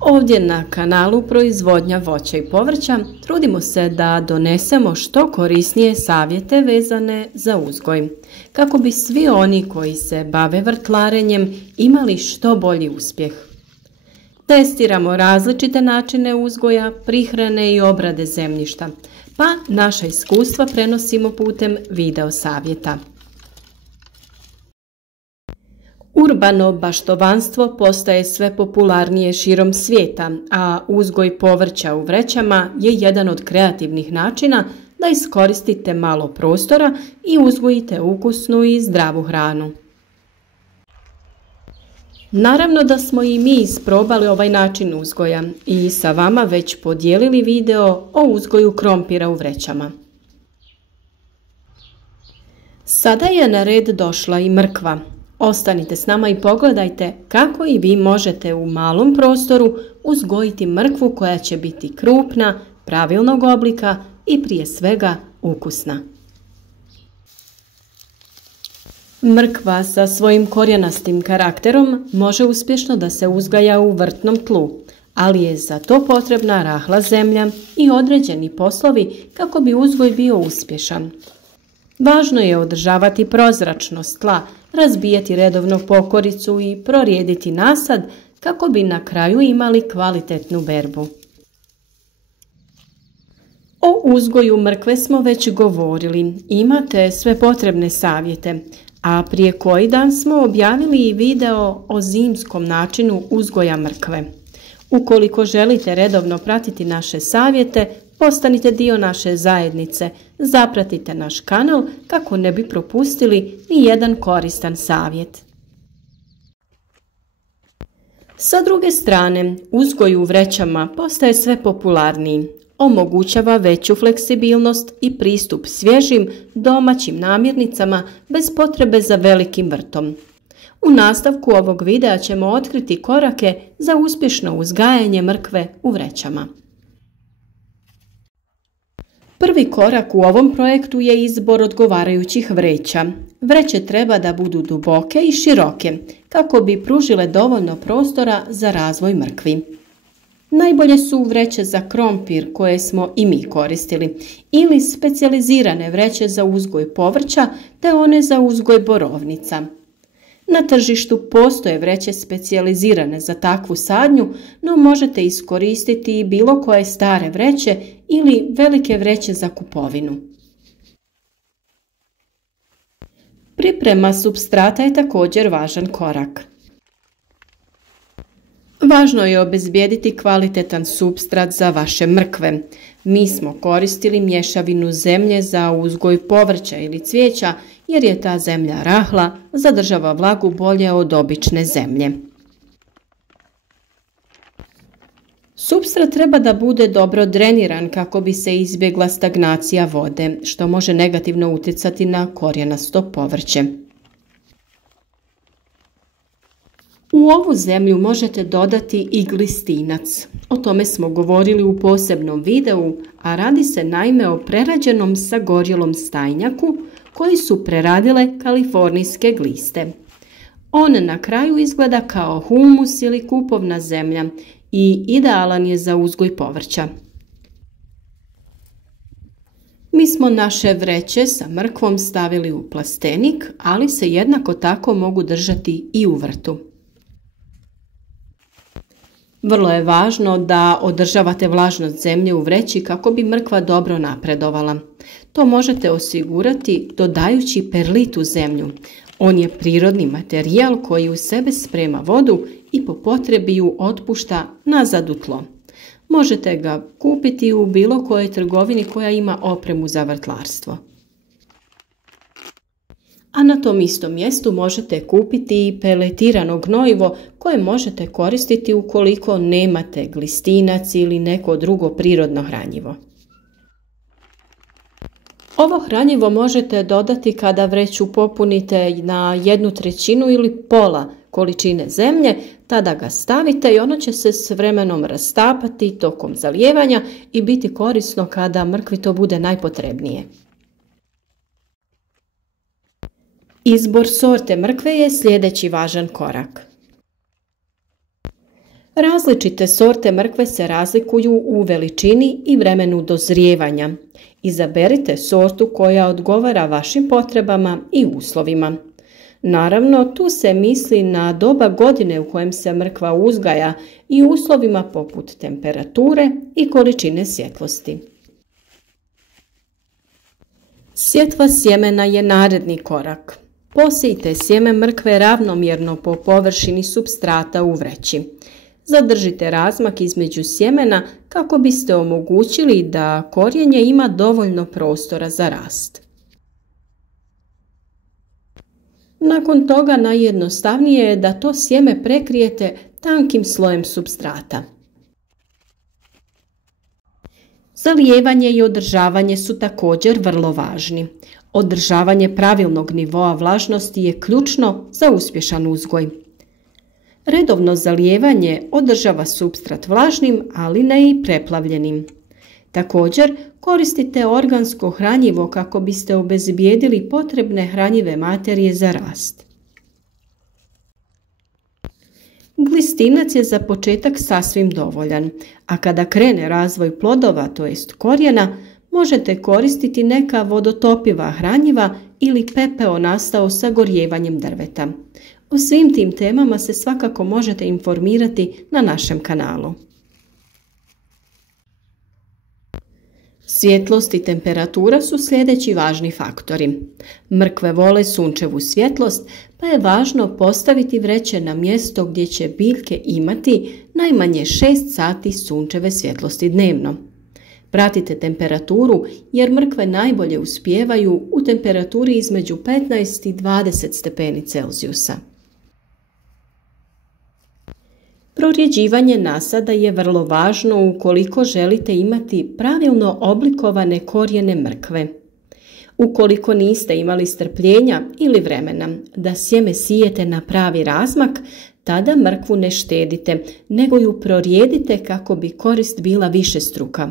Ovdje na kanalu Proizvodnja voća i povrća trudimo se da donesemo što korisnije savjete vezane za uzgoj, kako bi svi oni koji se bave vrtlarenjem imali što bolji uspjeh. Testiramo različite načine uzgoja, prihrane i obrade zemljišta, pa naša iskustva prenosimo putem video savjeta. Urbano baštovanstvo postaje sve popularnije širom svijeta, a uzgoj povrća u vrećama je jedan od kreativnih načina da iskoristite malo prostora i uzgojite ukusnu i zdravu hranu. Naravno da smo i mi isprobali ovaj način uzgoja i sa vama već podijelili video o uzgoju krompira u vrećama. Sada je na red došla i mrkva. Ostanite s nama i pogledajte kako i vi možete u malom prostoru uzgojiti mrkvu koja će biti krupna, pravilnog oblika i prije svega ukusna. Mrkva sa svojim korijenastim karakterom može uspješno da se uzgaja u vrtnom tlu, ali je za to potrebna rahla zemlja i određeni poslovi kako bi uzgoj bio uspješan. Važno je održavati prozračnost tla, razbijati redovno pokoricu i prorijediti nasad kako bi na kraju imali kvalitetnu berbu. O uzgoju mrkve smo već govorili, imate sve potrebne savjete, a prije koji dan smo objavili i video o zimskom načinu uzgoja mrkve. Ukoliko želite redovno pratiti naše savjete, postanite dio naše zajednice, zapratite naš kanal kako ne bi propustili ni jedan koristan savjet. Sa druge strane, uzgoj u vrećama postaje sve popularniji, omogućava veću fleksibilnost i pristup svježim domaćim namirnicama bez potrebe za velikim vrtom. U nastavku ovog videa ćemo otkriti korake za uspješno uzgajanje mrkve u vrećama. Prvi korak u ovom projektu je izbor odgovarajućih vreća. Vreće treba da budu duboke i široke, kako bi pružile dovoljno prostora za razvoj mrkvi. Najbolje su vreće za krompir koje smo i mi koristili, ili specijalizirane vreće za uzgoj povrća te one za uzgoj borovnica. Na tržištu postoje vreće specijalizirane za takvu sadnju, no možete iskoristiti i bilo koje stare vreće ili velike vreće za kupovinu. Priprema supstrata je također važan korak. Važno je obezbijediti kvalitetan supstrat za vaše mrkve. Mi smo koristili mješavinu zemlje za uzgoj povrća ili cvijeća jer je ta zemlja rahla, zadržava vlagu bolje od obične zemlje. Supstrat treba da bude dobro dreniran kako bi se izbjegla stagnacija vode, što može negativno utjecati na korijenasto povrće. U ovu zemlju možete dodati i glistinac. O tome smo govorili u posebnom videu, a radi se naime o prerađenom sagorjelom stajnjaku koji su preradile kalifornijske gliste. On na kraju izgleda kao humus ili kupovna zemlja i idealan je za uzgoj povrća. Mi smo naše vreće sa mrkvom stavili u plastenik, ali se jednako tako mogu držati i u vrtu. Vrlo je važno da održavate vlažnost zemlje u vreći kako bi mrkva dobro napredovala. To možete osigurati dodajući perlit u zemlju. On je prirodni materijal koji u sebe sprema vodu i po potrebi ju otpušta nazad u tlo. Možete ga kupiti u bilo kojoj trgovini koja ima opremu za vrtlarstvo. A na tom istom mjestu možete kupiti i peletirano gnojivo koje možete koristiti ukoliko nemate glistinac ili neko drugo prirodno hranjivo. Ovo hranjivo možete dodati kada vreću popunite na 1/3 ili pola količine zemlje, tada ga stavite i ono će se s vremenom rastapati tokom zalijevanja i biti korisno kada mrkvi to bude najpotrebnije. Izbor sorte mrkve je sljedeći važan korak. Različite sorte mrkve se razlikuju u veličini i vremenu dozrijevanja. Izaberite sortu koja odgovara vašim potrebama i uslovima. Naravno, tu se misli na doba godine u kojem se mrkva uzgaja i uslovima poput temperature i količine svjetlosti. Sjetva sjemena je naredni korak. Posijte sjeme mrkve ravnomjerno po površini supstrata u vreći. Zadržite razmak između sjemena kako biste omogućili da korijenje ima dovoljno prostora za rast. Nakon toga najjednostavnije je da to sjeme prekrijete tankim slojem supstrata. Zalijevanje i održavanje su također vrlo važni. Održavanje pravilnog nivoa vlažnosti je ključno za uspješan uzgoj. Redovno zalijevanje održava supstrat vlažnim, ali ne i preplavljenim. Također, koristite organsko hranjivo kako biste obezbijedili potrebne hranjive materije za rast. Glistinac je za početak sasvim dovoljan, a kada krene razvoj plodova, to jest korijena, možete koristiti neka vodotopiva hranjiva ili pepeo nastao sa gorjevanjem drveta. O svim tim temama se svakako možete informirati na našem kanalu. Svjetlost i temperatura su sljedeći važni faktori. Mrkve vole sunčevu svjetlost, pa je važno postaviti vreće na mjesto gdje će biljke imati najmanje 6 sati sunčeve svjetlosti dnevno. Pratite temperaturu jer mrkve najbolje uspijevaju u temperaturi između 15 i 20 stepeni Celzijusa. Prorjeđivanje nasada je vrlo važno ukoliko želite imati pravilno oblikovane korijene mrkve. Ukoliko niste imali strpljenja ili vremena da sjeme sijete na pravi razmak, tada mrkvu ne štedite, nego ju prorijedite kako bi korist bila višestruka.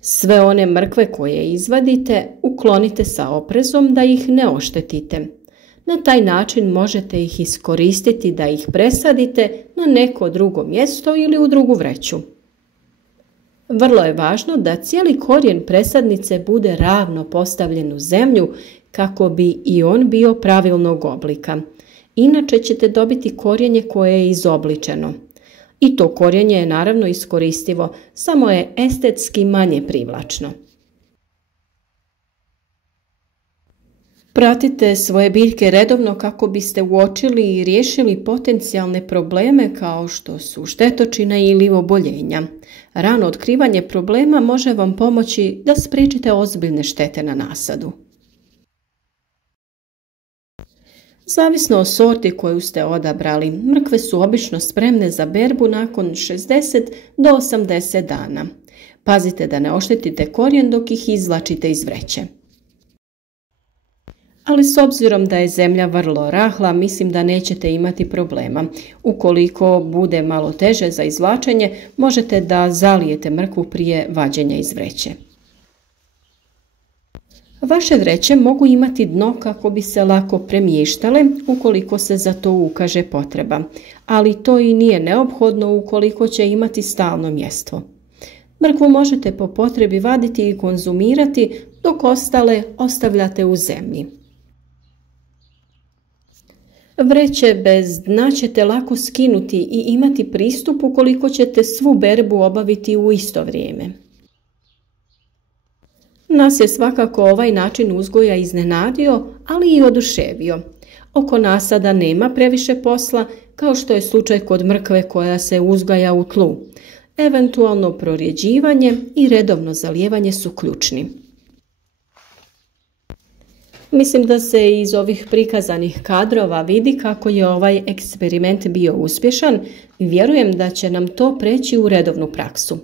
Sve one mrkve koje izvadite uklonite sa oprezom da ih ne oštetite. Na taj način možete ih iskoristiti da ih presadite na neko drugo mjesto ili u drugu vreću. Vrlo je važno da cijeli korijen presadnice bude ravno postavljen u zemlju kako bi i on bio pravilnog oblika. Inače ćete dobiti korijenje koje je izobličeno. I to korijenje je naravno iskoristivo, samo je estetski manje privlačno. Pratite svoje biljke redovno kako biste uočili i riješili potencijalne probleme kao što su štetočine ili oboljenja. Rano otkrivanje problema može vam pomoći da spriječite ozbiljne štete na nasadu. Zavisno o sorti koju ste odabrali, mrkve su obično spremne za berbu nakon 60 do 80 dana. Pazite da ne oštetite korijen dok ih izvlačite iz vreće. Ali s obzirom da je zemlja vrlo rahla, mislim da nećete imati problema. Ukoliko bude malo teže za izvlačenje, možete da zalijete mrkvu prije vađenja iz vreće. Vaše vreće mogu imati dno kako bi se lako premještale ukoliko se za to ukaže potreba, ali to i nije neophodno ukoliko će imati stalno mjesto. Mrkvu možete po potrebi vaditi i konzumirati, dok ostale ostavljate u zemlji. Vreće bez dna ćete lako skinuti i imati pristup ukoliko ćete svu berbu obaviti u isto vrijeme. Nas je svakako ovaj način uzgoja iznenadio, ali i oduševio. Oko nasada nema previše posla, kao što je slučaj kod mrkve koja se uzgaja u tlu. Eventualno prorjeđivanje i redovno zalijevanje su ključni. Mislim da se iz ovih prikazanih kadrova vidi kako je ovaj eksperiment bio uspješan i vjerujem da će nam to preći u redovnu praksu.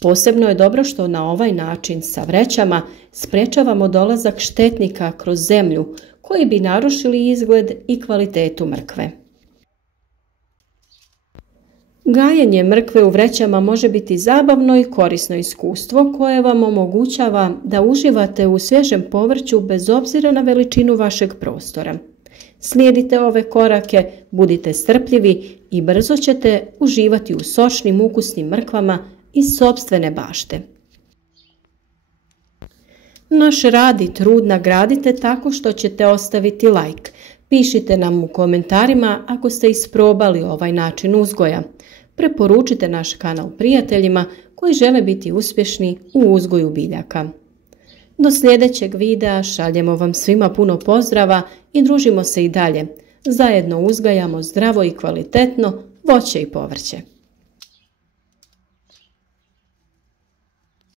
Posebno je dobro što na ovaj način sa vrećama sprečavamo dolazak štetnika kroz zemlju koji bi narušili izgled i kvalitetu mrkve. Gajenje mrkve u vrećama može biti zabavno i korisno iskustvo koje vam omogućava da uživate u svježem povrću bez obzira na veličinu vašeg prostora. Slijedite ove korake, budite strpljivi i brzo ćete uživati u sočnim ukusnim mrkvama iz sopstvene bašte. Naš rad i trud nagradite tako što ćete ostaviti like. Pišite nam u komentarima ako ste isprobali ovaj način uzgoja. Preporučite naš kanal prijateljima koji žele biti uspješni u uzgoju biljaka. Do sljedećeg videa šaljemo vam svima puno pozdrava i družimo se i dalje. Zajedno uzgajamo zdravo i kvalitetno voće i povrće.